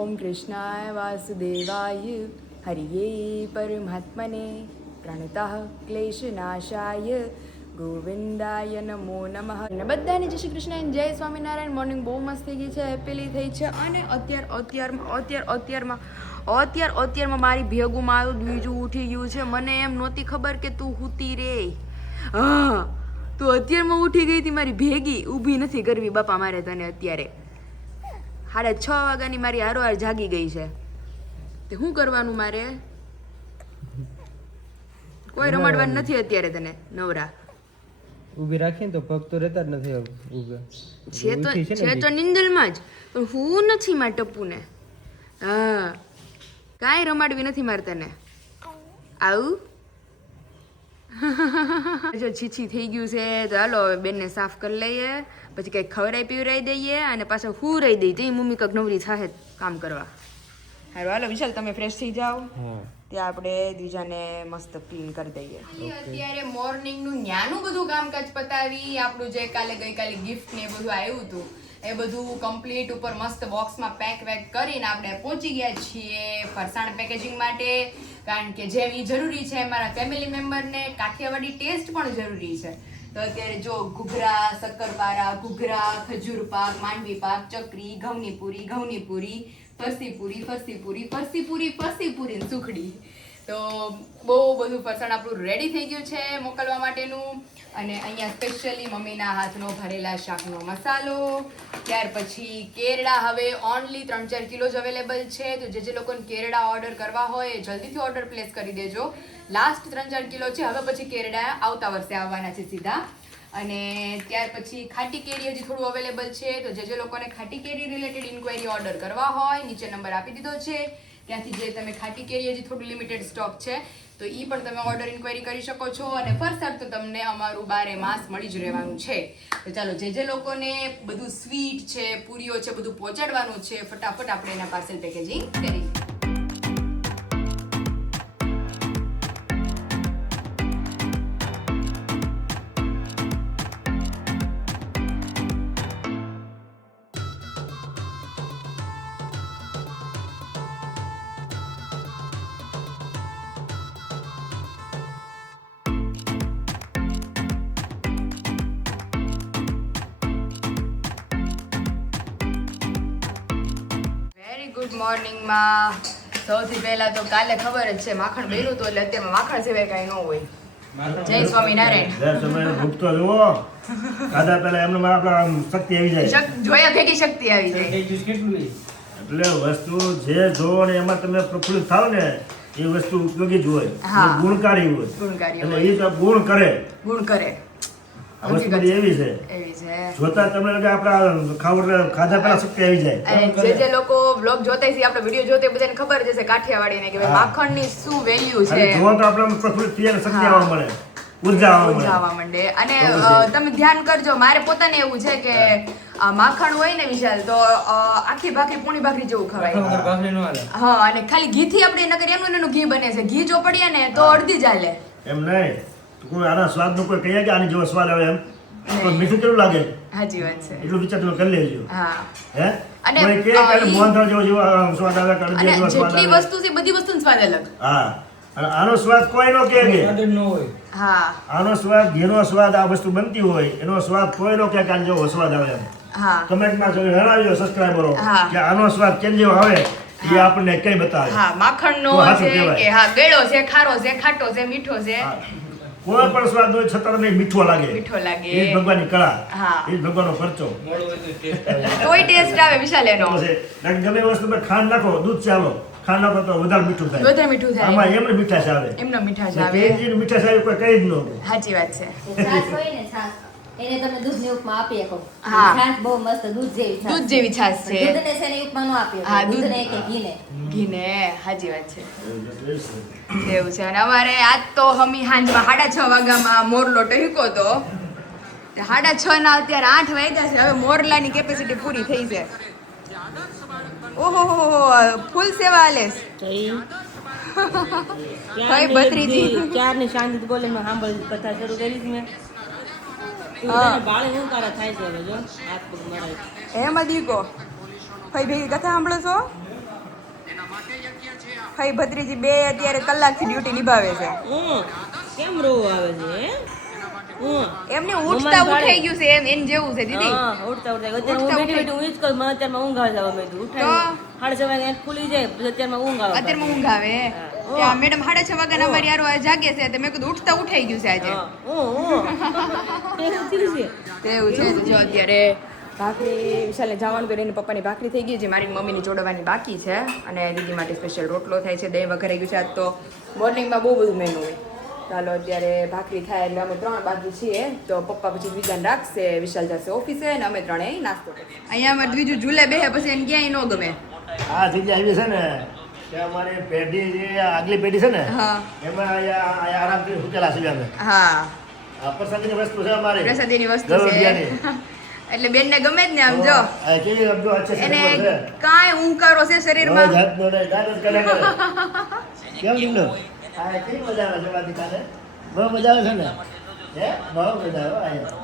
ઓમ કૃષ્ણાય વાસુદેવાય હરિયે પરમાત્મને પ્રણતઃ ક્લેશનાશાય ગોવિંદાય નમો નમઃ. અને બધાને જય શ્રી કૃષ્ણ, જય સ્વામિનારાયણ. મોર્નિંગ બહુ મસ્ત થઈ ગઈ છે, હેપીલી થઈ છે. અને અત્યારમાં મારી ભેગું મારું બીજું ઉઠી ગયું છે. મને એમ નહોતી ખબર કે તું હુતી રે. હા, તું અત્યારમાં ઉઠી ગઈ હતી મારી ભેગી. ઊભી નથી કરવી બાપા મારે તને. અત્યારે 6:30 વાગ્યાની મારી હારોહાર જાગી ગઈ છે. તે શું કરવાનું મારે? કોઈ રમાડવાનું નથી અત્યારે તને નવરા. ઊભી રાખીને તો પગ તો રહેતા જ નથી ઊભા. છે તો નિંદલમાં જ, પણ હું નથી માર ટપ્પુને. હા, કાંઈ રમાડવી નથી મારે તને. આવું જો છીછી થઈ ગયું છે તો હાલો હવે બેનને સાફ કરી લઈએ, પછી કંઈક ખવડાવી પીવડાવી દઈએ અને પાછા હુંરાઈ દઈએ. તો મમ્મી કંઈક નવરી થાય કામ કરવા. હાલો હાલો વિશાલ, તમે ફ્રેશ થઈ જાઓ. ત્યાં આપણે દ્વિજાને મસ્ત ક્લીન કરી દઈએ. અત્યારે મોર્નિંગનું ન્યાનું બધું કામકાજ પતાવી, આપણું જે ગઈકાલે ગિફ્ટ ને એ બધું આવ્યું હતું એ બધું કમ્પ્લીટ ઉપર મસ્ત બોક્સમાં પેક કરીને આપણે પહોંચી ગયા છીએ ફરસાણ પેકેજિંગ માટે. કારણ કે જેમ એ જરૂરી છે મારા ફેમિલી મેમ્બરને, કાઠિયાવાડી ટેસ્ટ પણ જરૂરી છે. તો અત્યારે જો ઘૂઘરા, શક્કરપારા, ઘૂઘરા, ખજૂર પાક, માંડવી પાક, ચકરી, ઘઉંની પૂરી, ફરસી પૂરી, સુખડી. તો બહુ બધું ફરસાણ આપણું રેડી થઈ ગયું છે મોકલવા માટેનું. અને અહીંયા સ્પેશિયલી મમ્મીના હાથનો ભરેલા શાકનો મસાલો. ત્યાર પછી કેરડા હવે ઓનલી 3-4 કિલો જ અવેલેબલ છે. તો જે લોકોને કેરડા ઓર્ડર કરવા હોય એ જલ્દીથી ઓર્ડર પ્લેસ કરી દેજો. લાસ્ટ 3-4 કિલો છે, હવે પછી કેરડા આવતા વર્ષે આવવાના છે સીધા. અને ત્યાર પછી ખાટી કેરી હજી થોડું અવેલેબલ છે. તો જે લોકોને ખાટી કેરી રિલેટેડ ઇન્ક્વાયરી ઓર્ડર કરવા હોય નીચે નંબર આપી દીધો છે, ત્યાંથી જે તમે ખાટી કેરી હજી થોડું લિમિટેડ સ્ટોક છે તો એ પણ તમે ઓર્ડર ઇન્ક્વાયરી કરી શકો છો. અને ફરસાણ તો તમને અમારું 12 માસ મળી જ રહેવાનું છે. તો ચાલો જે લોકોને બધું સ્વીટ છે, પૂરીઓ છે, બધું પહોંચાડવાનું છે, ફટાફટ આપણે એના પાર્સલ પેકેજિંગ કરી. ગુડ મોર્નિંગમાં સૌથી પહેલા તો કાલે ખબર જ છે માખણ બન્યું હતું, એટલે અત્યારે માખણ સિવાય કાંઈ ન હોય. જય સ્વામિનારાયણ. જય સ્વામિનારાયણ. ભૂખ તો જુઓ, ખાધા પહેલા એમને આપણા શક્તિ આવી જાય. જોયા ભેગી શક્તિ આવી જાય. એટલે વસ્તુ જે જો ને એમાં તમે પ્રફુલ્લિત થાવ ને એ વસ્તુ ઉપયોગી જ હોય, ગુણકારી હોય. એટલે એ તો ગુણ કરે. આ વસ્તુ બધી એવી છે જોતા તમને લાગે આપણા ખાધા પહેલા શક્તિ આવી જાય. જે લોકો બ્લોગ જોતા છે, આપણો વિડિયો જોતા બધાને ખબર જ હશે કાઠિયાવાડીને કે ભાઈ માખણની શું વેલ્યુ છે. જો તો આપણે પ્રફુલ્લિત થઈએ ને શક્તિ આવવા મળે, ઉર્જા આવવા માંડે. અને તમે ધ્યાન કરજો, મારે પોતાને એવું છે કે માખણ હોય ને વિશાલ તો આખી ભાખરી પૂણી ભાખરી જેવું ખવાય. હા, અને ખાલી ઘી થી આપણે નકર એનું ઘી બને છે. ઘી જો પડીએ ને તો અડધી ચાલે. એમ નહીં કોઈ આના સ્વાદ નો કોઈ કહીએ કે આની જેવો સ્વાદ આવે એમ તો મીઠું કેવું લાગે? સાચી વાત છે. એટલું વિચાર તમે કરી લેજો. હા, હે અને મોહનથાળ જેવો સ્વાદ આવે, કડવી જેવો સ્વાદ આવે. જેટલી વસ્તુ છે બધી વસ્તુનો સ્વાદ અલગ. હા, અને આનો સ્વાદ કોઈ નો કહે કે હા, આનો સ્વાદ ઘીનો સ્વાદ આ વસ્તુ બનતી હોય એનો સ્વાદ કોઈ નો કહે કે આનો જેવો સ્વાદ આવે એમ. હા, કમેન્ટમાં જણાવજો સબસ્ક્રાઇબરો કે આનો સ્વાદ કેમ જેવો આવે એ આપણને કઈ બતાવે. હા, માખણનો છે કે હા ગળ્યો છે, ખારો છે, ખાટો છે, મીઠો છે. કોઈ પણ સ્વાદ હોય છતાં તમને મીઠો લાગે. એ ભગવાનની કળા, એ ભગવાનનો ખર્ચો. તોય ટેસ્ટ આવે વિશાલ એનો. ગમે વસ્તુ પર ખાંડ નાખો, દૂધ ચાલો, ખાંડ નાખો તો વધારે મીઠું થાય. આમાં એમને મીઠાશ આવે. કેજી મીઠાશ આવે કોઈ કઈ જ ન હોય. સાચી વાત છે. છાશ હોય ને છાશ એને તમે દૂધની ઉપમા આપી શકો. છાશ બહુ મસ્ત દૂધ જેવી છાશ છે. દૂધને છે ને ઉપમા નો આપી શકો. દૂધને કે ઘીને. સાચી વાત છે. એવું છે. અને અમારે આજ તો હમી સાંજમાં 6:30 વાગ્યામાં મોરલો ટહ્યો તો 6:30 ના અત્યારે 8 વાગ્યા છે. હવે મોરલાની કેપેસિટી પૂરી થઈ છે. ઓહો ફૂલ સેવા આલેસ ભાઈ બત્રીજી 4 ની શાંતિ બોલે મેં સાંભળ કથા શરૂ કરી મેં બાળે હું કારા થાય છે હવે જો હાથ પગ મરાય એમાં દીકો ભાઈ ભેગી કથા સાંભળો છો? ભાઈ ભત્રીજી બે અત્યારે કલાકથી ડ્યુટી નિભાવે છે. કેમ રોવું આવે છે હે? એમને ઉઠતા ઉઠાઈ ગયું છે એમ એન જેવું છે દીદી. હા, ઉઠતા ઉઠતા અત્યારે હું બેઠી બેઠી હું ઈ જ કહું, મને અત્યારમાં ઊંઘ આવે છે. હવે મેં કીધું ઉઠાય 6:30 વાગે આંખ ખુલી જાય પછી અત્યારમાં ઊંઘ આવે. અત્યારમાં ઊંઘ આવે. ત્યાં મેડમ 6:30 વાગ્યા અમારી હારો જાગે છે તો મેં કીધું ઉઠતા ઉઠાઈ ગયું છે આજે. એવું થયું છે. તેવું છે તો જો અત્યારે ભાખરી વિશાલને જવાનું તો એની પપ્પાની ભાખરી થઈ ગઈ છે, મારી મમ્મીની જોડવાની બાકી છે અને દીદી માટે સ્પેશિયલ રોટલો થાય છે, દહીં વઘારાઈ ગયું છે. આજ તો મોર્નિંગમાં બહુ બધું મેનુ હોય. ચાલો અત્યારે ભાખરી થાય એટલે અમે 3 બાકી છીએ તો પપ્પા પછી વિધાન રાખશે, વિશાલ જશે ઓફિસે અને અમે ત્રણેય નાસ્તો કરીશું. અહીંયા અમારે બીજું ઝૂલે બેહે પછી એને ક્યાંય ન ગમે. આ જગ્યા આવી છે ને કે અમારી પેઢી જે આગલી પેઢી છે ને હા એમાં અહીંયા આરામથી સુકેલા છે અમે. હા આ પ્રસાદીની વસ્તુ છે અમારી. પ્રસાદીની વસ્તુ છે ગરોડિયાની. એટલે બેનને ગમે જ ને આમ જો આ કેવી અબજો અચ્છે એને છે છે. કાંઈ ઊંકારો છે શરીરમાં. રોજ હાથ દોડે, દાંત જ કર્યા કરે. કેમ લીમડો? આ કેવી મજા આવે છે વાતી કાલે? બહુ મજા આવે છે ને? હે? બહુ મજા આવે અહીંયા.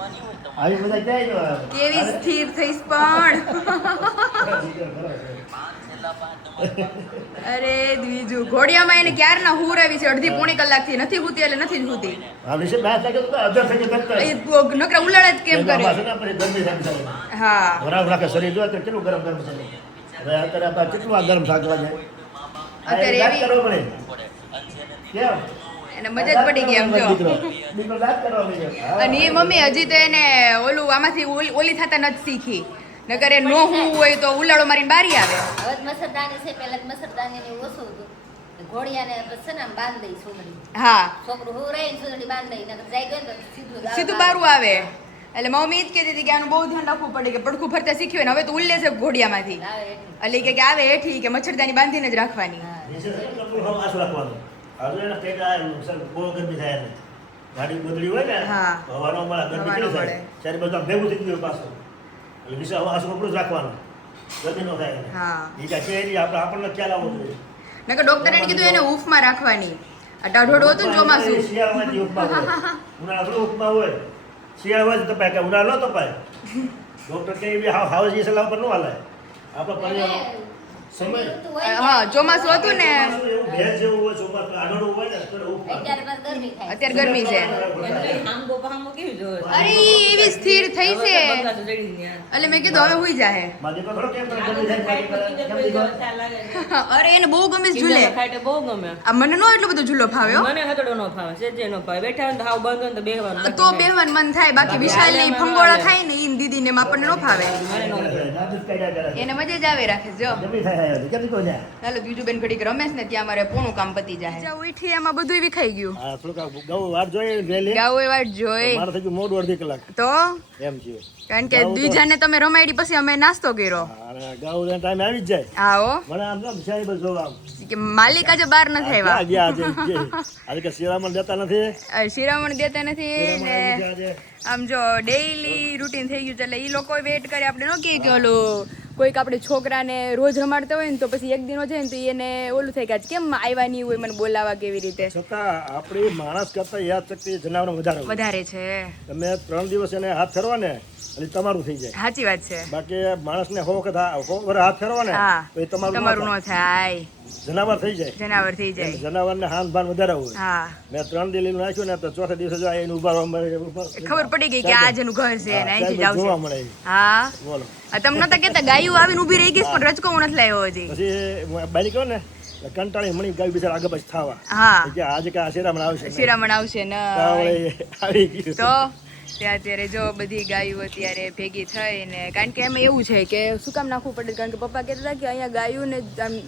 આવી મજા ક્યાંય ન આવે. કેવી સ્થિર થઈશ પણ. અરે બીજું ઘોડિયામાં એને ક્યારના હુર આવી છે, અડધી પોણી કલાકથી નથી હુતી એટલે નથી જ હુતી. આ વિશે બાત લાગે તો અધર થઈ ગયો તરત. એ નકરા ઉલાળા જ કેમ કરે. પાછું ના પછી ગરમી થાય છે. હા વરાળ રાખે શરીર જો તો કેટલું ગરમ ગરમ છે. હવે અત્યારે આપણે કેટલું આ ગરમ થાક લાગે. અત્યારે દાંત એવી- કરવો પડે. કેમ? એને મજા જ પડી ગઈ આમ જો. દીકરો દાંત કરવા પડે. હા. અને એ મમ્મી હજી તો એને ઓલું આમાંથી ઓલી થતા નથી શીખી, નકર એ નો હું હોય તો ઉલાળો મારીને બારી આવે. હવે તો મસરદાની છે, પહેલા તો મસરદાની ને એવું ઓછું હતું. ઘોડિયાને પછી છે ને આમ બાંધ દઈ સુંદડી. હા છોકરું હું રહી સુંદડી બાંધ દઈ નકર જાય ગયો ને તો સીધું સીધું બારું આવે. એટલે મમ્મી જ કહેતી હતી કે આનું બહુ ધ્યાન રાખવું પડે કે પડખું ફરતા શીખ્યું ને હવે તો ઉલ્લે છે ઘોડિયામાંથી. આવે એટલું. એટલે કે આવે હેઠી કે મચ્છરદાની બાંધીને જ રાખવાની. નીચે કપડું હમ આછું રાખવાનું. આજુ એને પેટ આ સર બહુ ગરમી થાય એને. ગાડી બદલી હોય ને હા. તો હવાનો મળે ગરમી હવાનો કેટલી થાય. મળે. ચારે બાજુ આમ ભેગું થઈ ગયું પાછું. એટલે નીચે આછું કપડું જ રાખવાનું. ગરમી ન થાય એને. હા એ કાંઈ છે નહીં, આપણને ખ્યાલ આવવો જોઈએ. નકર ડોક્ટરે કીધું એને હૂફમાં રાખવાની. આ ટાઢોડું હતું ને ચોમાસું. શિયાળામાંથી ઉપમા હોય. ઉનાળા થોડું ઉપમા હોય. શિયાળામાં જ તપાય કે ઉનાળો ન તપાય. ડોક્ટર કે એવી હાવ જે સલાહ પર ન હાલે. આપણે પરિવાર સમય ઋતુ હોય ને, હા ચોમાસું હતું ને ચોમાસું એવું ભેજ જેવું હોય, ચોમાસું આઢળું હોય ને તો ઉપમા. અત્યારે પાછું ગરમી થાય. અત્યારે ગરમી છે. આંબો પામો કેવી જોવે છે? અરે ઈ એવી સ્થિર થઈ છે હવે તો બગલા ચડી ગયા. એટલે મેં કીધું હવે હુઈ જાહે. મારી દીકરો થોડો કેમ કરે? ગરમી થાય, ખાઈ તો કીધે કેમ કોઈ દીકરો? વાર થાળ લાગે છે. અરે એને બહુ ગમે છે ઝૂલે. કીધેલા ખાય તો બહુ ગમે. આ મને નો એટલો બધો ઝૂલો ફાવ્યો. મને હતડો ન ફાવે, સેજે ન ફાવે. બેઠા હોય ને તો હાવ બંધ હોય ને તો બેહવાનું. તો બેહવાનું મન થાય, બાકી વિશાલ ને ઈ ફંગોળા થાય ને ઈ દીદી ને આપણને નો ફાવે. દાદુ જ કાઢ્યા કરે. એને મજા જ આવે રાખે જો. ગરમી થાય, કેમ દીકરો જાય? ચાલો બીજું બેન ઘડીક રમેશ ને ત્યાં મારે પોણું કામ પતી જાય. જા ઉઠી એમાં બધું વિખાઈ ગયું. આ થોડુંક આ ગૌ વાર જોઈએ વહેલી. ગાવ એ વાત જોઈ મારે થઈ ગયું મોડું અડધી કલાક તો એમ થયું. કારણ કે દ્વિજાને તમે રમાડી પછી અમે નાસ્તો કર્યો. અને ગાઉ ટાઈમ આવી જ જાય. આવો મને આમ કેમ સાહેબ જોવા આમ કે માલિક આજે બહાર નથી ક્યાં આવ્યા, ગયા આજે કે શિરામણ દેતા નથી. શિરામણ દેતા નથી શિરામણ ને આવી ગયા આજે. આમ જો ડેઈલી રૂટીન થઈ ગયું છે એટલે ઈ લોકો વેટ કરે. આપણે ન કહીએ કે ઓલું કોઈક આપણે છોકરાને રોજ રમાડતા હોય ને તો પછી એક દિન જાય ને તો ઈ એને ઓલું થાય કે આજ કેમ આવ્યા નહીં હોય, મને બોલાવા કેવી રીતે. છતાં આપણી માણસ કરતા યાદ શક્તિ જનાવર વધારે હોય. વધારે છે, તમે 3 દિવસ એને હાથ ફેરવા ને એટલે તમારું થઈ જાય. સાચી વાત છે. બાકી માણસને 100 વખત હાથ ફેરવા ને હા તો એ તમારું તમારું ન ન થાય, જનાવર થઈ જાય. જનાવર થઈ જાય. જનાવરને હાન ભાન વધારે હોય. હા મેં 3 દી લીલું નાખ્યું ને તો ચોથા દિવસે જો એને ઉભા રહેવા મળે. ખબર પડી ગઈ કે આ જેનું ઘર છે ને અહીંથી જ જોવા આવશે. મળે. હા બોલો આ તમને તો કેતા ગાયું આવીને ઊભી રહી ગઈ છે, પણ રજકો હું નથી લાવ્યો હજી. પછી બાઈ કહો ને કંટાળી મણી ગાય બિચારા આગળ પછી થાવા હા કે આજે કે આ શિરામણ આવશે. શિરામણ આવશે ને આવી ગયું. તો ત્યાં અત્યારે જો બધી ગાયો અત્યારે ભેગી થઈ ને, કારણ કે એમાં એવું છે કે શું કામ નાખવું પડે, કારણ કે પપ્પા કહેતા હતા કે અહીંયા ગાયું ને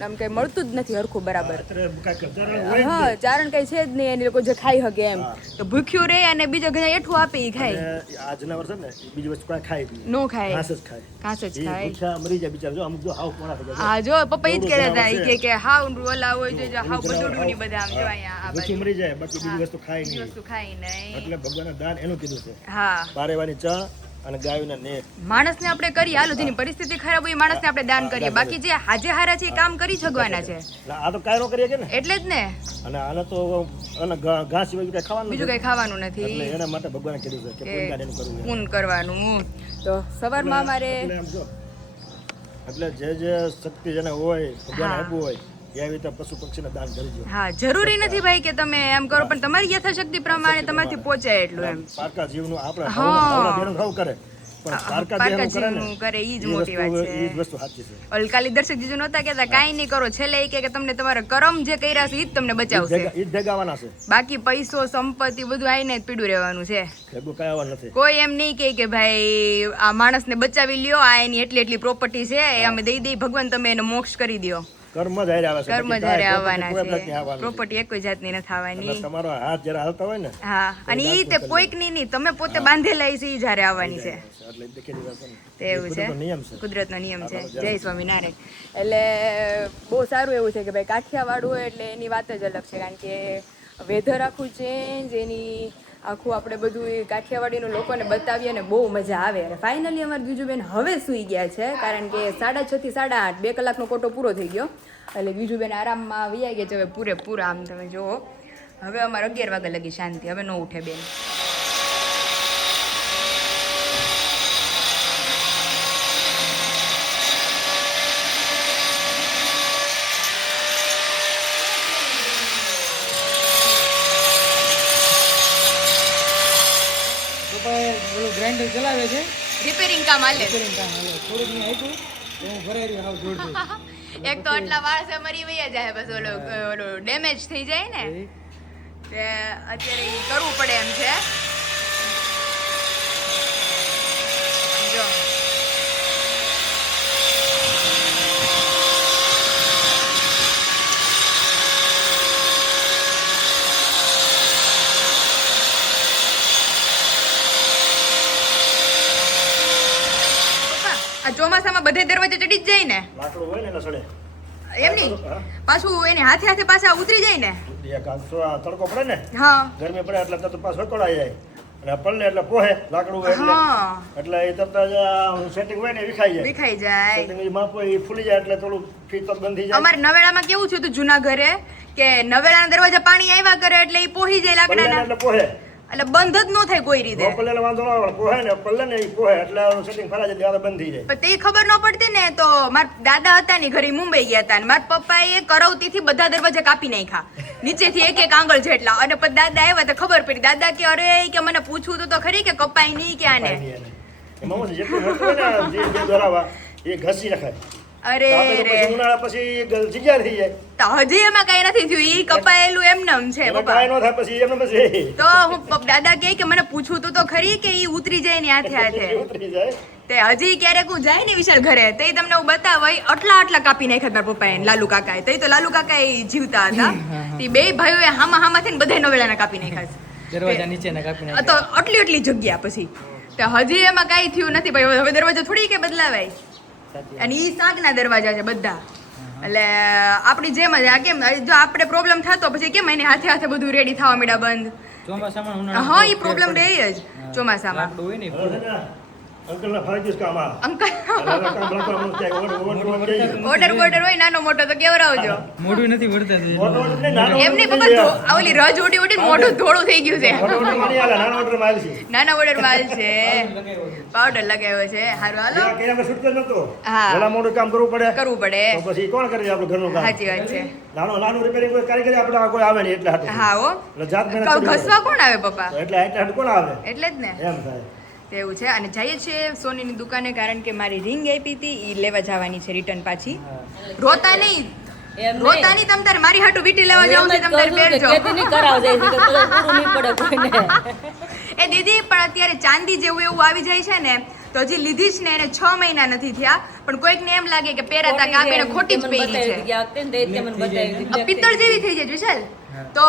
આમ કઈ મળતું જ નથી હરખું બરાબર. અત્યારે કાંઈક ચરણ હોય જ હા નહીં. ચારણ કઈ છે જ નહીં, એને લોકો જે ખાઈ શકે એમ તો ભૂખ્યું રહે અને બીજો ઘણા એઠું આપે ઈ ખાય. અને આ જનાવર છે ને એ બીજી વસ્તુ કાંઈ ખાય જ નહીં. નો ખાય, ઘાસ જ ખાય. ઘાસ જ એ ખાય. ભૂખ્યા મરી જાય બિચારા. જો અમુક જો હાવ પોણા થઈ જાય. હા જો પપ્પા ઈ જ કહેતા હતા ઈ જનાવર કે હાવ ઓલા હોય જો હાવ બદુડું ની બધા આમ જો અહીંયા આ ભૂખ્યું બાજુ મરી જાય બાકી બીજી વસ્તુ ખાય બીજી નહીં. વસ્તુ ખાઈ નહીં. એટલે ભગવાનના દાન એનું કીધું છે. હા પારેવાની ચા અને ગાયોના નેક. માણસને આપણે કરીએ, હાલો જેની પરિસ્થિતિ ખરાબ હોય એ માણસને આપણે દાન કરીએ, બાકી જે હાજે હારા છે એ કામ કરી શકવાના છે એટલે આ તો કાંઈ ન કરીએ કે ને. એટલે જ ને, અને આને તો અને ઘાસ સિવાય કઈ ખાવાનું બીજું નથી. કઈ ખાવાનું એટલે નથી એના માટે ભગવાને કીધું છે કે પુણ્યદાન એનું કરવું છે. પૂન કરવાનું. તો સવારમાં અમારે એટલે આમ જો એટલે જે શક્તિ જેને હોય ભગવાન હા. આપ્યું હોય એવી રીતે પશુ પક્ષીને દાન કરજો. હા જરૂરી નથી ભાઈ કે તમે એમ કરો, પણ તમારી યથાશક્તિ પ્રમાણે તમારથી પહોંચાય એટલું એમ. પારકા જીવનું આપણે હા. ભાવના દેહનું ઘઉં કરે પણ પારકા દેહનું કરે ને પારકાજીનું કરે ઈ જ એ મોટી વાત વસ્તુ- છે. એ જ વસ્તુ સાચી છે. અલકાલી દર્શક જીજુ નહોતા કહેતા કાંઈ નહીં કરો, છેલ્લે ઈ કહે કે તમને તમારા કરમ જે કર્યા છે ઈ જ તમને બચાવશે, ઈ જ ભેગાવાના છે. બાકી પૈસો સંપત્તિ બધું આઈને જ પીડું રહેવાનું છે. ભેગું કઈ આવવાનું નથી. કોઈ એમ નહીં કહે કે ભાઈ આ માણસને બચાવી લ્યો, આ એની એટલી એટલી પ્રોપર્ટી છે એ અમે દઈ દઈ, ભગવાન તમે એને મોક્ષ કરી દ્યો. કર્મ જ હારે આવે છે. કર્મ બાકી જ્યારે કાંઈ આવવાના કોઈ પ્રશ્ન છે, આવવાનો નથી. પ્રોપર્ટી એક કોઈ જાતની નથી એટલે આવવાની. તમારો હાથ જયારે હાલતા હોય ને હા, અને ઈ તે કોઈકની નહીં, તમે પોતે બાંધેલા છે ઈ જ્યારે આવવાની છે. એટલે દેખેલી વાત છે ને. તે એવું છે, કુદરતનો નિયમ છે. કુદરતનો નિયમ છે. જય સ્વામિનારાયણ. એટલે બહુ સારું એવું છે કે ભાઈ કાઠિયાવાડ હોય એટલે એની વાત જ અલગ છે, કારણ કે વેધર આખું ચેન્જ, એની આખું આપણે બધું એ કાઠિયાવાડીનું લોકોને બતાવીએ ને બહુ મજા આવે. અને ફાઇનલી અમારે બીજુબેન હવે સૂઈ ગયા છે, કારણ કે 6:30 થી 8:30 2 કલાકનો કોટો પૂરો થઈ ગયો, એટલે બીજુબેન આરામમાં વૈયા ગયા છે હવે પૂરેપૂરા. આમ તમે જુઓ, હવે અમારે 11 વાગે લગી શાંતિ, હવે ન ઉઠે બેન. પપ્પાએ પેલું ગ્રાઇન્ડર ચલાવે છે, રિપેરિંગ કામ હાલે. રિપેરિંગ કામ હાલે. થોડુંક મેં આપ્યું તો હું ભરાઈ રહ્યો હાવ જોડતું. એક તો આટલા વાળ મરી વયા જાય, બસ ઓલો ડેમેજ થઈ જાય ને તે અત્યારે ઈ કરવું પડે એમ છે. જો પપ્પા, આ ચોમાસામાં બધે દરવાજા ચડી જ જાય ને લાકડું હોય ને એના સડે એમ નહીં, હા. પાછું એને હાથે હાથે પાછા ઉતરી જાય ને. એક આંસો આ તડકો પડે ને હા ગરમી પડે એટલે તરત પાછો વકોડાઈ જાય અને પડે એટલે પોહે લાકડું હોય એટલે હા એટલે એ તરત જ સેટિંગ હોય ને એ વિખાઈ જાય. વિખાઈ જાય. સેટિંગ માપ હોય એ ફૂલી જાય એટલે થોડું ફીટ તો બંધ થઈ જાય. અમારે નવેડામાં કેવું છે તું જૂના ઘરે કે નવેડાના દરવાજા પાણી આવ્યા કરે એટલે ઈ પોહી જાય પલ્લે ને લાકડાના, એટલે પોહે એટલે બંધ જ ન થાય કોઈ રીતે. પલ્લે વાંધો ના આવે પોહે ને પલ્લે ને એ પોહે એટલે સેટિંગ ફરાય જાય ત્યારે બંધ થઈ જાય. પણ તે ખબર ન પડતી ને તો મારા દાદા હતા ને ઘરે મુંબઈ ગયા હતા ને મારા પપ્પાએ કરવતીથી બધા દરવાજા કાપી નાખ્યા નીચેથી એક એક આંગળ જેટલા, અને પછી દાદા આવ્યા તો ખબર પડી. દાદા કે અરે કે મને પૂછવું તો ખરી કે કપાય નહીં કે આને. એમાં શું છે, જેટલું મોટું હોય ને જે દોરાવા એ ઘસી રખાય. અરે આપણે તો રે પછી ઉનાળા પછી જગ્યા થઈ જાય. તો હજી એમાં કઈ નથી થયું, ઈ કપાયેલું એમનેમ છે એમાં પપ્પા. કાંઈ ન થાય પછી એમને પછી તો હું દાદા કહે કે મને પૂછવું તો ખરી કે ઈ ઉતરી જાય ને હાથે હાથે. ઉતરી જાય. તે હજી ક્યારેક હું જાય ને વિશાલ ઘરે તે તમને હું બતાવાય આટલા કાપી નાખ્યા મારા પપ્પાએ ને લાલુ કાકાએ. તે તો લાલુ કાકા જીવતા હતા, તે બે ભાઈઓએ હામાં થઈને બધા નવેલાના કાપી નાખ્યા દરવાજા નીચેના કાપી છે. નાખ્યા. તો આટલી જગ્યા પછી તો હજી એમાં કાંઈ થયું નથી ભાઈ. હવે દરવાજો થોડી કે બદલાવાય, અને ઈ શાકના દરવાજા છે બધા. એટલે આપણી જેમ જ આ કેમ જો આપણે પ્રોબ્લેમ થતો પછી કેમ એને હાથે હાથે બધું રેડી થવા માંડ્યા બંધ. ચોમાસામાં હા ઉનાળામાં ઈ પ્રોબ્લેમ રહે જ ચોમાસામાં. લાકડું હોય ને એ હવે છે ને, અંકલના ફરજ છે કામ આ. અંકલ હવે કામ રાખવાનું છે, ઓવર થઈ ગયું. ઓર્ડર હોય નાનો મોટો તો કેવડાવજો. મોઢું નથી વળતા તે. મોટો order નહીં, નાનો એમની order પપ્પા નહીં. આ ઓલી રજ ઉડી ઉડીને મોઢું ધોળું થઈ ગયું છે. મોટો order માં નહીં હાલે, નાનો order માં હાલે છે. નાના ઓર્ડર માલ છે, પાવડર લગાવ્યો છે. હારું હાલો ત્યાં કંઈ આપણે છૂટકો નહોતો. હા. વહેલા મોડું કામ કરવું પડે કરવું પડે, તો પછી કોણ કરે છે આપણું ઘરનું કામ? સાચી વાત છે. નાનું રિપેરિંગ કોઈ કારીગરી આપણે આ કોઈ આવે નહીં એટલે હાટું. હા હો એટલે જાત મહેનત કરવી પડે. ઘસવા કોણ આવે પપ્પા? તો એટલે હાટું કોણ આવે એટલે જ ને એમ થાય. તેવું છે. અને જઈએ છીએ સોનીની દુકાને, કારણ કે મારી રિંગ આપી હતી એ લેવા જવાની છે રિટર્ન પાછી. રોતા નહીં, એમ રોતા નહીં, તમ તારે મારી હાટુ વીટી લેવા જાવ છે, તમ તારે પહેરજો. ખેતી નહીં કરાવ જાય છે તો પૂરું નહીં પડે કોઈને. એ દીદી પણ અત્યારે ચાંદી જેવું એવું આવી જાય છે ને, તો હજી લીધી જ ને એને 6 મહિના નથી થયા, પણ કોઈકને એમ લાગે કે પહેરાતા કે આપણે ખોટી જ પહેરી છે. આ પિત્તળ જેવી થઈ જાય વિશાલ. તો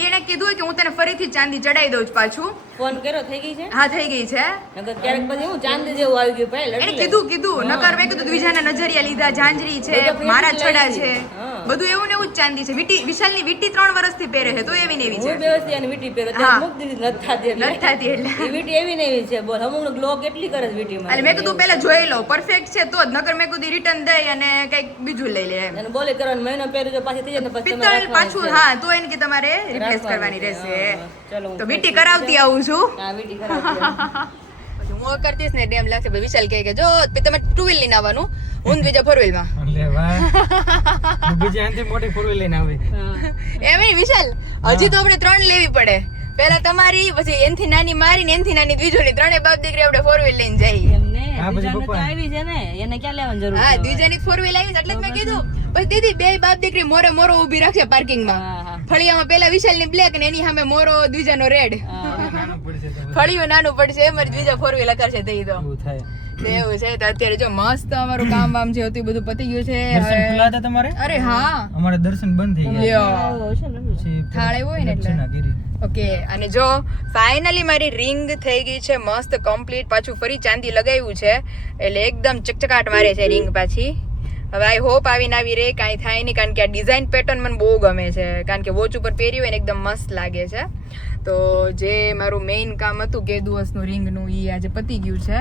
એને કીધું કે હું તને ફરીથી ચાંદી ચડાઈ દઉં છું પાછું. ફોન કર્યો થઈ ગઈ છે હા થઈ ગઈ છે. નકર ક્યારેક પછી હું ચાંદી જેવું આવી ગયું ભાઈ એને લડી કીધું નકર મેં કીધું દ્વિજાના નજરિયા લીધા, ઝાંઝરી છે, બધા મારા ફેરથી છડા લાવી છે, છે. હા. બધું એવું ને એવું જ ચાંદી છે. વીટી વિશાલની વીટી 3 વર્ષથી પહેરે છે તો એવી ને એવી હું છે. વ્યવસ્થિત અને વીટી પહેરો હા. ત્યારે મૂક દીધી નથી થાતી એટલે. નથી થતી એટલે. એ વીટી એવી ને એવી છે બોલ અમુક ગ્લો કેટલી કરે છે વીટીમાં એટલે મેં કીધું પહેલા જોઈ લો પરફેક્ટ છે તો જ, નકર મેં કીધું રિટર્ન દઈ અને કંઈક બીજું લઈ લે એમ. અને બોલે કરવાનો મહિનો પહેર્યો તો પાછી થઈ જાય ને પછી તમે પિત્તળ રાખવાની પાછું છે. હા તો એને કે તમારે રિપ્લેસ રાખવાની કરવાની છે. રહેશે. હા, ચલો હું તો વીટી કરાવતી આવું છું. હા વીટી કરાવતી આવું. પછી હું કરતીશ ને ડેમ લાગશે પછી વિશાલ કહે કે જો તમે 2 વ્હીલ લઈને આવવાનું હું ને બીજા 4 વ્હીલમાં લે વાહ બીજી આનથી મોટી 4 વ્હીલ લઈને આવે એમ નહીં વિશાલ હજી તો આપણે 3 લેવી પડે પહેલા તમારી પછી એનથી નાની મારી ને એનથી નાની દ્વિજોની ત્રણે બાપ દીકરી આપણે 4 વ્હીલ લઈને જઈએ એમને હા, પછી બીજાને તો પપ્પા. આવી છે ને એને ક્યાં લેવાની જરૂર હા છે હવે? દ્વિજાની 4 વ્હીલ આવી છે એટલે જ મેં કીધું પછી દીદી બે બાપ દીકરી મોરે મોરો ઊભી રાખશે પાર્કિંગમાં હા, હા. ફળિયામાં પેલા વિશાલની બ્લેક ને એની સામે મોરો દ્વિજાનો રેડ નાનું પડશે તો ફળિયું નાનું પડશે મારી દ્વિજા 4 વ્હીલ કરશે તે તો એવું થાય એવું છે તો અત્યારે જો મસ્ત અમારું કામ વામ છે હતું બધું પતી ગયું છે દર્શન હવે ખુલ્લા હતા તમારે અરે હા અમારે દર્શન બંધ થઈ ગયા લ્યો આવો છે ને પછી થાળ આવ્યો હોય ને એટલે. દક્ષિણા કરી. ઓકે અને જો ફાઇનલી મારી રિંગ થઈ ગઈ છે મસ્ત કમ્પ્લીટ પાછું ફરી ચાંદી લગાવ્યું છે એટલે એકદમ ચકચકાટ મારે છે રિંગ પાછી હવે આઈ હોપ આવીને આવી રે કાંઈ થાય નહીં કારણ કે આ ડિઝાઇન પેટર્ન મને બહુ ગમે છે કારણ કે વોચ ઉપર પહેરી હોય ને એકદમ મસ્ત લાગે છે તો જે મારું મેઇન કામ હતું કે દિવસનું રિંગનું એ આજે પતી ગયું છે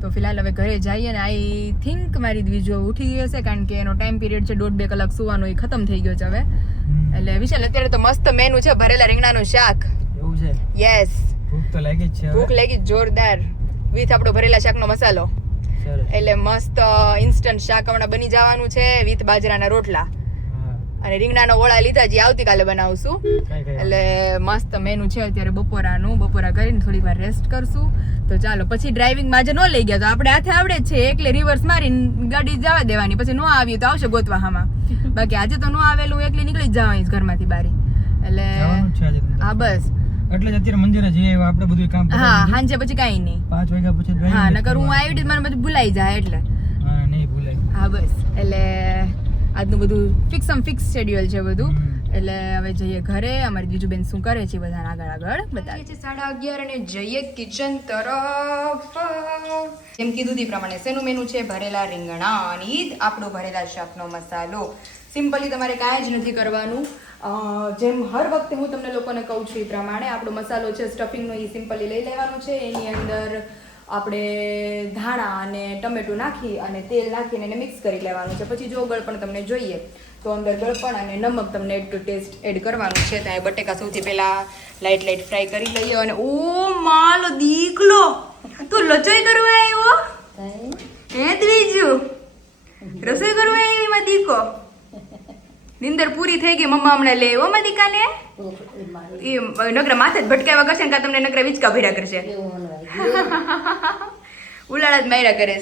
તો ફિલહાલ હવે ઘરે જઈએ ને આઈ થિંક મારી દ્વિજો ઉઠી ગઈ હશે કારણ કે એનો ટાઈમ પીરિયડ છે 1.5-2 કલાક સુવાનો એ ખતમ થઈ ગયો છે હવે એટલે વિશાલ અત્યારે તો મસ્ત મેનુ છે ભરેલા રીંગણાનું શાક એવું છે યસ ભૂખ તો લાગી જ છે હવે. ભૂખ લાગી જોરદાર વિથ આપણો ભરેલા શાકનો મસાલો સરસ એટલે મસ્ત ઇન્સ્ટન્ટ શાક હમણાં બની જવાનું છે વિથ બાજરાના રોટલા હા અને રીંગણાનો ઓળા લીધા જે આવતીકાલે બનાવશું કાંઈ એટલે મસ્ત મેનુ છે અત્યારે બપોરા કરીને થોડી વાર રેસ્ટ કરશું તો ચાલો પછી ડ્રાઇવિંગ માં જે ન લઈ ગયા તો આપણે હાથે આવડે જ છે એકલે રિવર્સ મારીને ગાડી જવા દેવાની પછી ન આવ્યું તો આવશે ગોતવા હામાં બાકી આજે તો ન આવેલું એકલી નીકળી જ જવાની ઘરમાંથી બારી એટલે જવાનું જ છે આજે તો. હા બસ એટલે જ અત્યારે મંદિરે જઈએ આવ્યા આપણે બધું કામ પતાવી હા દીધું. હાંજે પછી કાંઈ નહીં 5 વાગ્યા પછી driving હા જ નકર હું કરવાનું. આવી મને બધું ભૂલાઈ જાય એટલે હા નહીં ભૂલાય હા બસ એટલે આજનું બધું ફિક્સ શેડ્યુલ છે બધું એટલે હવે જઈએ ઘરે અમારી બીજું બેન શું કરે છે બધાને આગળ બતાવીએ છીએ 11:30 અને જઈએ કિચન તરફ જેમ કીધું તે પ્રમાણે શેનું મેનુ છે ભરેલા રીંગણા અને ઈ જ આપણો ભરેલા શાકનો મસાલો સિમ્પલી તમારે કાંઈ જ નથી કરવાનું જેમ હર વખતે હું તમને લોકોને કહું છું એ પ્રમાણે આપણો મસાલો છે સ્ટફિંગનો એ સિમ્પલી લઈ લેવાનો છે એની અંદર આપણે ધાણા અને ટમેટું નાખી અને તેલ નાખીને એને મિક્સ કરી લેવાનું છે પછી જો ગળપણ તમને જોઈએ તો અંદર ગળપણ અને નમક તમને એડ ટુ ટેસ્ટ એડ કરવાનું છે ત્યાં બટેકા સૌથી પહેલા લાઈટ ફ્રાય કરી લઈએ અને ઓ માલો દીકલો તું લચોઈ કરવા આવ્યો હે ત્રીજું રસોઈ કરવા આવી માં દીકો નિંદર પૂરી થઈ ગઈ મમ્મા હમણાં લે એવો માં દીકાને એ નકરા માથે જ ભટકાવ્યા કરશે ને કાં તમને નકરા વિચકા ભર્યા કરશે ઉલાળા જ માર્યા કરે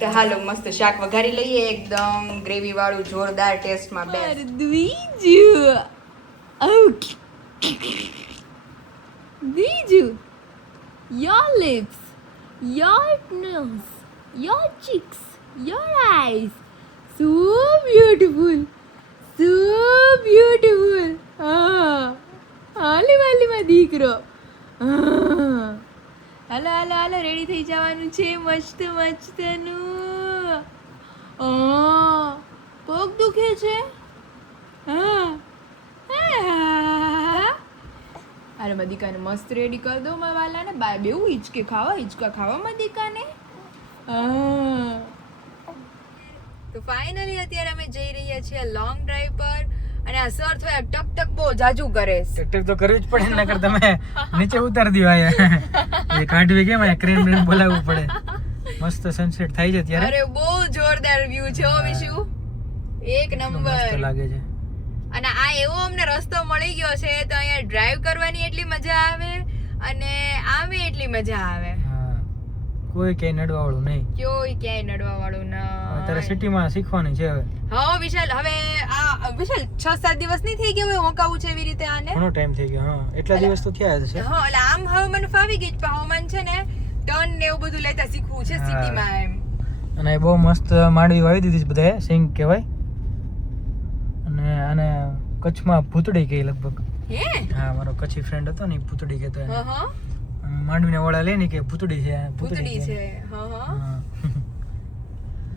તો હાલો મસ્ત શાક વઘારી લઈએ એકદમ ગ્રેવી વાળું જોરદાર ટેસ્ટમાં બેસ્ટ બીજું your lips your nose your cheeks your eyes so beautiful હાલી વાલીમાં દીકરો હાલો રેડી થઈ જવાનું છે મસ્તનું પગ દુખે છે અરે મદિકાને મસ્ત રેડી કરી દો મારા વાલાને બાય બેવું હિંચકા ખાવા મદિકાને તો ફાઇનલી અત્યારે અમે જઈ રહ્યા છીએ લોંગ ડ્રાઈવ પર અને આ સર થોડા ટક ટક બહુ જાજુ કરે છે ટેક્ટર તો કરવી જ પડે ને નકર તમે નીચે ઉતારી દીવા એ કાઢવી કેમ આ ક્રેન બ્રેન બોલાવવું પડે મસ્ત સનસેટ થાય છે ત્યારે અરે બહુ જોરદાર વ્યૂ છે ઓ વિશુ એક મસ્ત નંબર લાગે છે અને આ એવો અમને રસ્તો મળી ગયો છે તો અહીંયા ડ્રાઈવ કરવાની એટલી મજા આવે અને આમે એટલી મજા આવે હા કોઈ ક્યાંય નડવા વાળું નહીં ક્યાંય નડવા વાળું ના અત્યારે સિટીમાં શીખવાની છે હવે હા વિશાલ હવે આ વિશાલ 6-7 દિવસ નહીં થઈ ગયા હોય હોકાવું છે એવી રીતે આને ઘણો ટાઈમ થઈ ગયો હા એટલા દિવસ તો થયા જ છે હા એટલે આમ હવે મને ફાવી ગઈ પણ હવામાન છે ને ટર્ન ને એવું બધું લેતા શીખવું છે હા. સિટીમાં એમ અને એ બહુ મસ્ત માંડવી વાવી દીધી છે બધાએ સિંગ કહેવાય અને આને કચ્છમાં ભૂતડી કહે લગભગ હે હા મારો કચ્છી ફ્રેન્ડ હતો ને એ ભૂતડી કહેતો એને હા માંડવીના ઓળા લે ને કે ભૂતડી છે ભૂતડી છે હા હા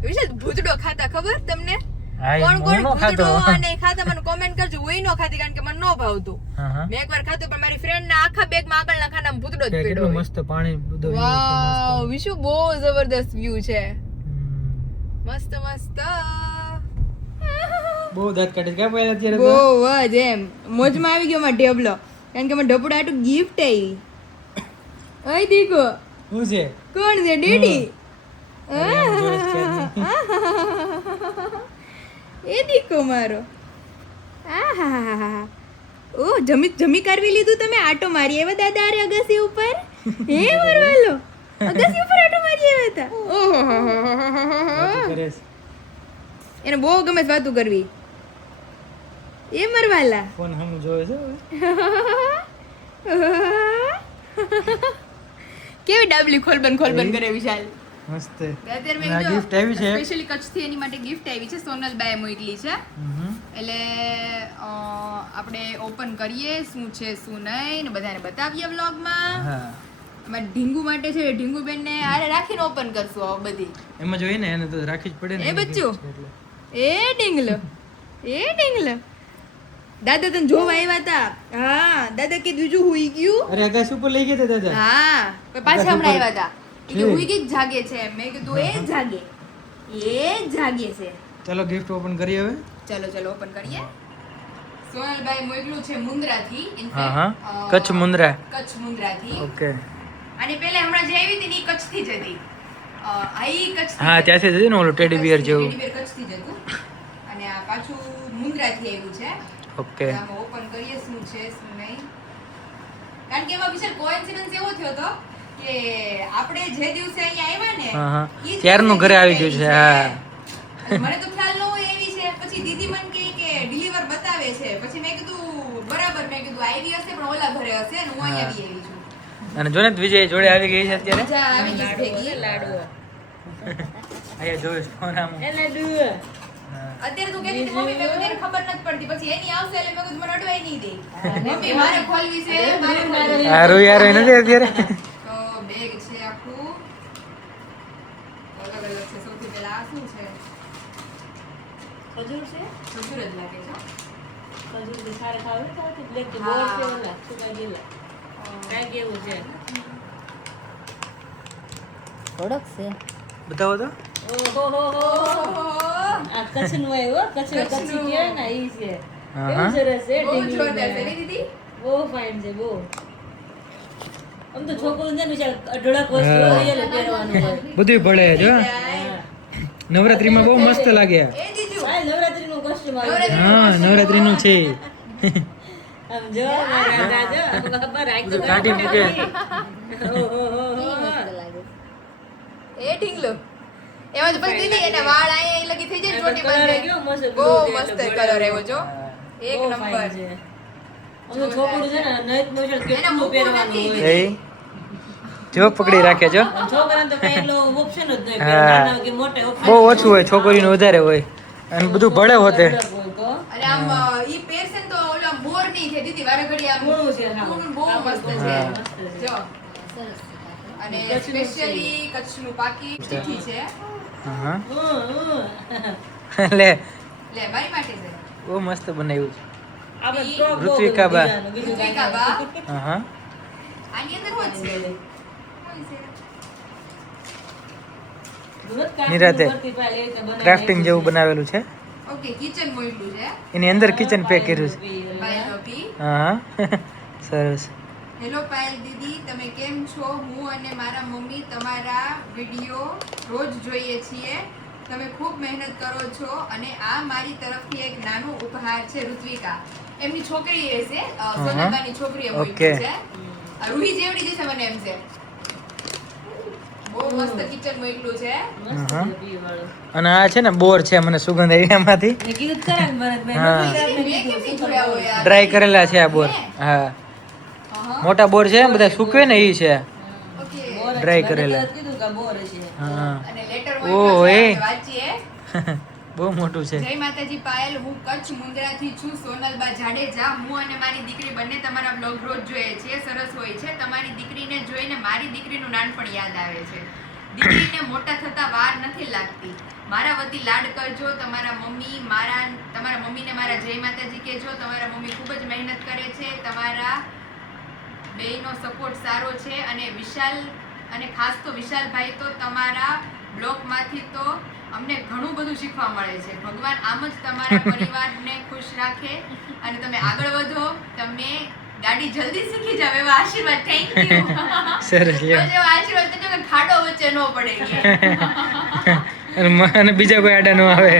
વિશાલ ભૂતડો ખાતા ખબર તમને હા, એ કોણ હું કોણ નો ખાતો. ભૂતડો અને ખાતા મને કોમેન્ટ કરજો હું નો ખાતી કારણ કે મને નો ભાવતું હા હા મેં એકવાર ખાતું પણ મારી ફ્રેન્ડ ના આખા બેગ માં આગળના ખાનામાં ભૂતડો જ કે પડ્યો કેટલું મસ્ત પાણી બધું વાવ વિશુ બહુ જબરદસ્ત વ્યૂ છે મસ્ત બહુ દાંત કાઢે કે ભાઈ અત્યારે બહુ તો જ એમ મોજમાં આવી ગયો મારો ઢેબલો કારણ કે મને ઢપડા આટું ગિફ્ટ આવી ઓય દીકો હું છે કોણ છે ડેડી એ દીકો મારો આહાહાહા. ઓ જમી કરવી લીધું તમે? આટો મારી આવ્યા દાદા અરે અગાસી ઉપર? હે મરવાલો, અગાસી ઉપર આટો મારી આવ્યા હતા? ઓહો કરે છે. એને બહુ ગમે છે વાતું કરવી. એ મરવાલા ફોન હમું જોવે છે હવે. કેવી ડાબલી ખોલબન કરે વિશાલ. મસ્ત અત્યારે આ gift આવી છે. સ્પેશિયલી કચ્છથી એની માટે ગિફ્ટ આવી છે. સોનલબાએ મોકલી છે. એટલે આપણે ઓપન કરીએ શું છે શું નહીં ને બધાને બતાવીએ વ્લોગમાં. હા અમારે ઢીંગુ માટે છે. ઢીંગુ બેન ને આરે રાખીને ઓપન કરશું હવે બધી. એમાં જોઈએ ને એને તો રાખી જ પડે ને એ બચ્ચું એ ઢીંગલો દાદા તને જોવા આવ્યા હતા. હા દાદા કીધું બીજું હુઈ ગયું. અરે આકાશ ઉપર લઈ ગયા હતા દાદા. હા પણ પાછા હમણાં આવ્યા હતા. ઈ કે હુઈ ગઈ જાગે છે. મેં કીધું એ જાગે છે. ચાલો ગિફ્ટ ઓપન કરીએ હવે. ચલો ઓપન કરીએ. સોનલબાઈ મોકલું છે મુન્દ્રાથી. હા હા કચ્છ મુન્દ્રા. કચ્છ મુન્દ્રાથી. ઓકે અને પહેલા હમણાં જે આવી હતી ને ઈ કચ્છથી જ હતી. કચ્છથી હા ત્યાંથી જ હતું ને ઓલું ટેડી બિયર જેવું. ટેડી બિયર કચ્છથી જ હતું. અને આ પાછું મુન્દ્રાથી આવ્યું છે. ઓકે આમાં ઓપન કરીએ શું છે શું નહીં. કારણ કે એમાં વિશાલ કોઇન્સિડન્સ એવો થયો હતો કે આપણે જે દિવસે અહીંયા આવ્યા ને હા હા ઈ જ ત્યારનું દિવસે ઘરે આવી gift ગયું છે. આવી હા અને મને તો ખ્યાલ ન હોય એવી છે. પછી દીદી મને કહે કે ડિલિવર બતાવે છે. પછી મેં કીધું બરાબર, મેં કીધું આવી હશે પણ ઓલા ઘરે હશે અને હું અહીંયા બી આવી છું. અને જો ને વિજય જોડે આવી ગઈ છે અત્યારે. મજા આવી ગઈ ભેગી. અહીંયા જોઈશ ફોન આમ. અત્યારે તું કહેતી હતી મમ્મી મેં કીધું એને ખબર નથી પડતી. પછી એની આવશે એટલે મેં કીધું મને અડવાઈ નહીં દે. મમ્મી મારે ખોલવી છે મારે ખોલવી છે. હારું યાર નથી અત્યારે. તો બેગ છે આખું અલગ અલગ છે. સૌથી પહેલા આ શું છે? ખજૂર છે ખજૂર જ લાગે છે. ખજૂર તો સારા ખાવ ને તો બ્લેક તો હા. બોર છે ઓલા સુકાઈ ગયેલા કાંઈ કેવું છે થોડોક છે. બતાવો તો. ઓહો ઓહો આ કચ્છનું આવ્યું હો. કચ્છી કચ્છનું. કહેવાય ને ઈ છે હા, કેવું હા. સરસ છે બહુ ઢીંગલી જોરદાર છે ને. ને દીદી. બહુ ફાઇન છે બહુ. આમ તો છોકરું છે ને વિચાર અઢળક વસ્તુ હા. રિયલ પહેરવાનું હોય બધું ભળે જો. નવરાત્રીમાં બહુ મસ્ત લાગે. એ જીજુ આ નવરાત્રીનું costume આવ્યું છે. હા નવરાત્રીનું છે. આમ જો મારા રાજા જો ખબર રાખ તો બધું કાઢી મૂકે. ઓહો મસ્ત લાગે. એ ઢીંગલો. એમાં તો પછી દીદી એના વાળ આયા એ લગી થઈ જાય ચોટી colour બાંધે. કેવો મસ્ત બહુ blue છે, મસ્ત એટલે કલર બળે. આવ્યો જો. એક બહુ નંબર. fine છે. આમ તો છોકરું છે ને નઈત નો છે એને કેટલું મૂકવું પહેરવાનું નથી. હોય એ જો પકડી રાખે જો. છોકરાને તો કઈ એટલો ઓપ્શન જ નહીં હા. નાના કે મોટા option બહુ ઓછું હોય છોકરીનું વધારે હોય અને બધું ભળે હોતે. અઢળક હોય તો. અને આમ ઈ પહેરશે ને તો ઓલા મોર નહીં છે દીદી. વારે ઘડી આમ મોળું છે, હા. મોળું બહુ મસ્ત છે. હા. મસ્ત છે. જો સરસ. અને કચ્છનું છે. સ્પેશિયલી કચ્છનું પાકી ચીઠી છે. હા હમ. લે લે મારી માટે છે. બહુ મસ્ત બનાવ્યું છે. આપણે frock બહુ ઋત્વિકા બા. બીજાનું, બીજું કાંઈ ઋત્વિકા બા. નથી. હા હા આની અંદર શું છે? શું છે? દૂધ કાઢીને નિરાંતે. ભરતી પાય એ રીતે બનાવીને ક્રાફ્ટિંગ જેવું આપ્યું બનાવેલું છે. ઓકે કિચન મોઈલું છે. એની અંદર કિચન પેક કર્યું છે. પાયલ ટોપી. હા સરસ. હેલો પાયલ દીદી, તમે કેમ છો? હું અને મારા મમ્મી તમારા વિડીયો રોજ જોઈએ છીએ. તમે ખૂબ મહેનત કરો છો અને આ મારી તરફથી એક નાનો ઉપહાર છે. ઋત્વિકા એમની છોકરી હશે. સોનલબાની છોકરીએ Okay. મોકલ્યું છે. આ રૂહી જેવડી જશે મને એમ છે. બહુ મસ્ત કિચન મોકલું છે. મસ્ત હા. છે પીવાળું. અને આ છે ને બોર છે મને સુગંધ આવી એમાંથી. મેં કીધું જ ખરા ને ભરતભાઈ, હા. મેં મેં કીધું કેમ નહીં શું જોયા હોય કરવાનું? યાર? ડ્રાય કરેલા છે આ બોર. હા અહં. મોટા બોર છે ને બધા સૂકવે ને ઈ છે. ઓકે. બોર જ Dry છે. કરેલા. મેં કીધું કે બોર છે. હા અને લેટર ઓહ, મોકલ્યું છે. એ. આપણે વાંચીએ. બહુ મોટું છે. જય માતાજી પાયલ, હું કચ્છ મુન્દ્રાથી છું. સોનલબા જાડેજા. હું અને મારી દીકરી બંને તમારા બ્લોગ રોજ જોઈએ છીએ. સરસ હોય છે. તમારી દીકરીને જોઈને મારી દીકરીનું નાનપણ યાદ આવે છે. દીકરીને મોટા થતા વાર નથી લાગતી. મારા વતી લાડ કરજો. તમારા મમ્મીને મારા જય માતાજી કહેજો. તમારા મમ્મી ખૂબ જ મહેનત કરે છે. તમારા બેયનો સપોર્ટ સારો છે. અને વિશાલ અને ખાસ તો વિશાલભાઈ તો તમારા બ્લોગમાંથી તો અમને ઘણું બધું શીખવા મળે છે. ભગવાન આમ જ તમારા પરિવારને ખુશ રાખે અને તમે આગળ વધો. તમે ગાડી જલ્દી શીખી જાવ એવા આશીર્વાદ. Thank you. સરસ લ્યો. બસ એવા આશીર્વાદ કરજો કે ખાડો વચ્ચે ન પડે. અને બીજા કોઈ આડા ન આવે.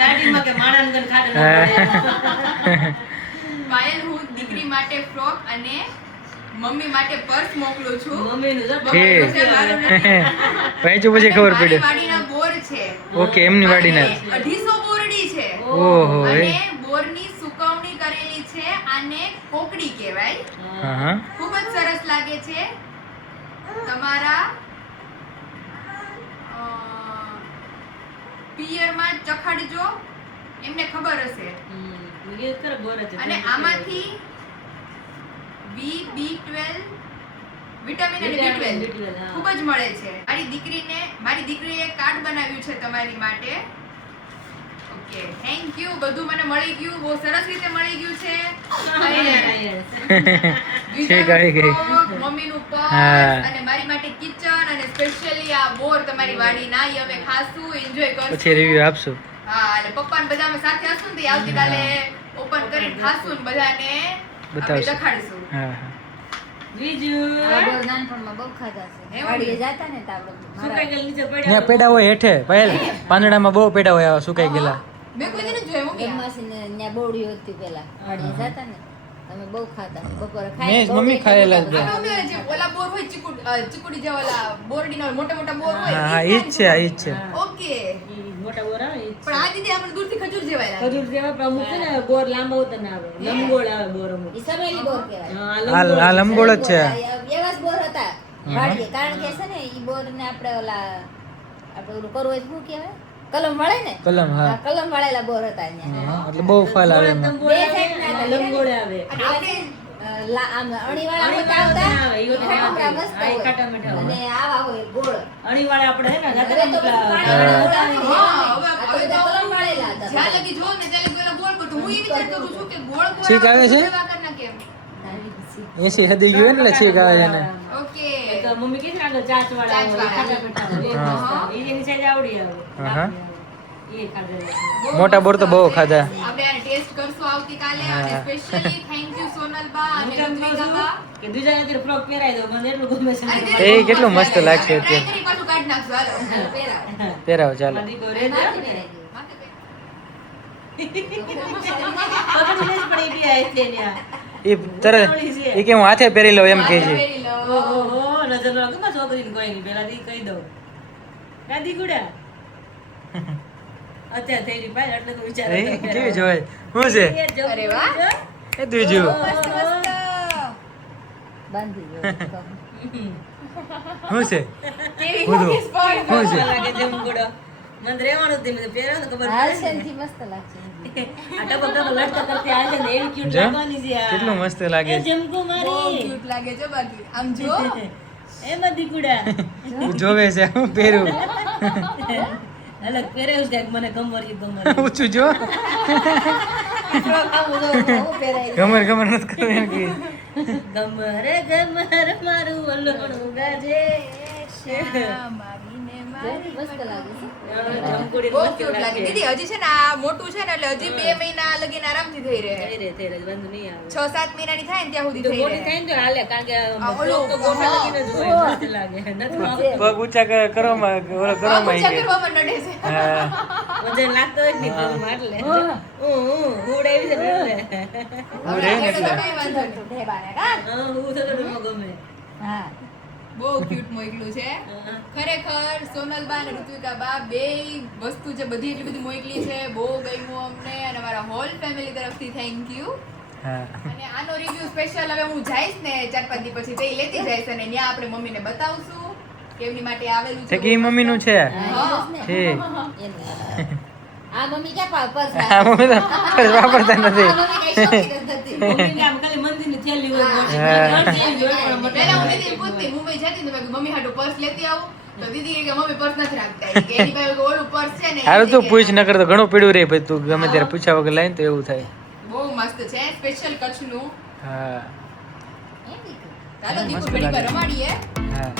ગાડીમાં કે માણસ ખાડે ન પડે. પાયલ, હું દીકરી માટે ફ્રોક અને મમ્મી માટે પર્સ મોકલું છું. મમ્મીનું જો ઠીક. છે, મારું નથી. વાંચ્યું પછી ખબર મારી પડે. વાડીના બોર છે. ઓકે, એમની વાડીના. અને 250 બોરડી છે. ઓહો એ. અને બોરની સુકવણી કરેલી છે. આને કોકડી કહેવાય. હા હા. ખૂબ જ સરસ લાગે છે. તમારા પિયરમાં ચખાડજો, એમને ખબર હશે. એ કરે બોર છે. અને આમાંથી B12 વિટામિન અને B12 હા. ખૂબ જ મળે છે. મારી દીકરીએ કાર્ડ બનાવ્યું છે તમારી માટે. Okay, thank you. બધું મને મળી ગયું, બહુ સરસ રીતે મળી ગયું છે. ઠીક, આવી ગઈ. મમ્મીનું પર્સ હા. અને મારી માટે કિચન અને સ્પેશિયલી આ બોર તમારી વાડીના, ઈ અમે ખાશું, એન્જોય પછી કરશું. રિવ્યુ આપશું. હા, અને પપ્પા ને બધા અમે સાથે હશું ને તો આવતીકાલે ઓપન કરીને ખાશું ને બધાને આપણે બતાવશું. દેખાડીશું. હા હા. બીજું આ બહુ નાનપણમાં બહુ ખાધા છે. એવું? વાડીએ જાતા ને તો આપણે સુકાઈ ગયેલ નીચે ત્યાં પડ્યા. પેડા હોય હેઠે પાયલ, પાંદડામાં બહુ પેડા હોય આવા સુકાઈ ગયેલા. મેં કોઈ દી નથી જોયું મમ્મી આ. ગમમાસીને ત્યાં બોરડીઓ હતી પેલા વાડીએ જાતા ને અમે બહુ ખાતા બપોરે મેં ખાઈ જ મમ્મી ખાયેલા જ. આપણે મમ્મી જે ઓલા બોર હોય ચીકુડી જેવા ઓલા બોરડીના મોટા મોટા બોર હોય હા ઈ ઈ જ છે, આ ઈ જ છે. ઓકે. ઈ મોટા બોર આવે ઈ જ પણ આ દીદી આપણે દૂરથી ખજૂર જેવા લાગે. ખજૂર જેવા પણ અમુક છે ને બોર લાંબા હોતા ના આવે લંબગોળ આવે બોર અમુક. ઈ સમેલી બોર કહેવાય. હા, આ લંબગોળ જ છે. એવા જ બોર હતા વાડીએ. કારણ કે છે ને ઈ બોર ને આપણે ઓલું કરવું હોય તો શું કહેવાય, કલમ વળે ને. કલમ, હા. કલમ વળેલા બોર હતા અહીંયા. હા, એટલે બહુ ફળ આવે એમાં. લંબગોળ આવે, લંબગોળ આવે. અને આપણે આમ અણીવાળા મોટા અણીવાળા આવતા આવે, ઈ ઈ ખાટા આવે. મસ્ત હા, ઈ હોય. ખાટા મીઠા હોય. અને આવા હોય ગોળ. અણીવાળા આપણે હે ને હવે જાતે તો બધું પેલા પાણી હા, વાળા હવે આ તો બધા કલમ વાળેલા હતા. જ્યાં લગી જોઉં ને ત્યાં લગી ઓલા ગોળ ગોળ. તો હું ઈ વિચાર કરું છું કે ગોળ ગોળ છીક આવે છે? જેવા કરના કેમ. 80 હદી ગયું ને એટલે છીક આવે એને. ઓકે. એક મમ્મી કીધું ને આગળ ચાંચવાળા આવે, ઈ ખાટા મીઠા હોય. એ હા. મસ્ત. ઈ જેની સાઈઝ આવડી આવે. હા હા. ઈ ખાધેલા. બહુ મોટા બોર તો મસ્ત બહુ હશે. ખાધા. આપણે આને ટેસ્ટ કરશું આવતીકાલે અને હા. સ્પેશિયલી થેન્ક યુ સોનલબા હું અને કેમ કહું છું ઋત્વિકાબા. કે બીજાને અત્યારે ફ્રોક પહેરાઈ દઉં, મને એટલું ગમે છે. અરે, એ કેટલું મસ્ત લાગશે try અત્યારે. કરી પાછું કાઢી નાખશું, હાલો. પહેરાવો. પહેરાવો ચાલો. મારી દીકરો રહે છે. માથે પહેરાઈ ગયું. માથે પહેર. પકડી લઈશ પણ ઈ બી આય છે ન્યા. એ તરત એ કે હું હાથે પહેરી લઉં એમ કે છે. પહેરી લો. ઓહો, નજર ન લાગે મારી છોકરીને કોઈ નહીં. પહેલાથી કહી દઉં. દાદી ગુડા. અત્યારે થઈ રહી પાય એટલે તો વિચાર એ કેવી જોવાય શું છે અરે વાહ. એ તું જો મસ્ત મસ્ત. બાંધી ગયો. શું છે કેવી બધું. મોટી સ્પોર્ટ. શું છે? લાગે જેમ ગુડો. મને રહેવાનું જ નહીં. મને પહેરાવું તો ખબર પડે હાલશેનથી મસ્ત લાગશે. ને. આ ટપક ટપક લટકા કરતી હાલે ને એવી cute જો લાગવાની છે આ. કેટલું મસ્ત લાગે એ છે. જમકુ બહુ મારી. ક્યુટ લાગે છે બાકી આમ જો. એ બધી ગુડા. તું જોવે છે હું પહેરું અલગ પહેરાવ્યું છે મને ગમરી ઊંચું જો ફ્રોક આવું જો હું પહેરાઈ ગમર ગમર નથી કરવું એમ કે ગમર મારું વલ્લભ ગાજે મારીને મસ્ત લાગે છે. જમકુડી બહુ ક્યુટ લાગે દીદી. હજી છે ને આ મોટું છે ને એટલે હજી 2 મહિના લગીને આરામથી થઈ રહે. થઈ રહે બંધ નહીં આવે 6-7 મહિનાની થાય ને ત્યાં સુધી તો થઈ મોટી રહે. થાય ને તો હાલે કારણ કે આ ઓલું, તો ગોઠા લગીને જ હોય મસ્ત લાગે નથી વાગતું. પગ ઊંચા કરવામાં ઓલો કરવામાં ઊંચા આવી કરવામાં નડે છે. હા વજન લાગતો હોય જ નહીં પગમાં એટલે ઉડાવી છે ને એટલે હું રહે ને એટલે કઈ વાંધો નહીં. ઢેબાને કા? હું તો મને ગમે હા. બહુ ક્યુટ મોકલું છે ખરેખર. સોનલબા અને ઋત્વિકાબા બેય વસ્તુ જે બધી એટલી બધી મોકલી છે બહુ ગમ્યું અમને અને અમારા હોલ ફેમિલી તરફથી થેન્ક યુ. હા અને આનો રિવ્યુ સ્પેશિયલ હવે હું જઈશ ને 4-5 દી પછી તે લેતી જઈશ અને ત્યાં આપણે મમ્મીને બતાવશું કે એમની માટે આવેલું તે છે. કે ઈ મમ્મીનું છે હા, એ જ ને. છે એનું. આ મમ્મી ક્યાં પર્સ આ મમ્મી તો પર્સ વાપરતા નથી આ મમ્મી કઈ શોખીન જ નથી. મમ્મીને આમ ખાલી મંદિરની થેલી હોય મોટી. હા. ઘર જેવી હોય પણ મોટી. પહેલા હું દીદીને પૂછતી મુંબઈ જતી ને તો મેં કીધું, મમ્મી હાટુ પર્સ લેતી આવું તો દીદી કહે કે મમ્મી પર્સ નથી રાખતા ઈ કે એની પાસે ઓલું પર્સ છે ને હારું તું ઈ પૂછ કે ન કરતો ઘણું પીડું રહે પછી તું ગમે ત્યારે પૂછ્યા વગર લાઈને તો એવું થાય બહુ મસ્ત છે સ્પેશિયલ કચ્છનું. હા એમ દીકરી. ચાલો દીકુ મસ્ત ઘડી લાગે. પર રમાડીએ. હા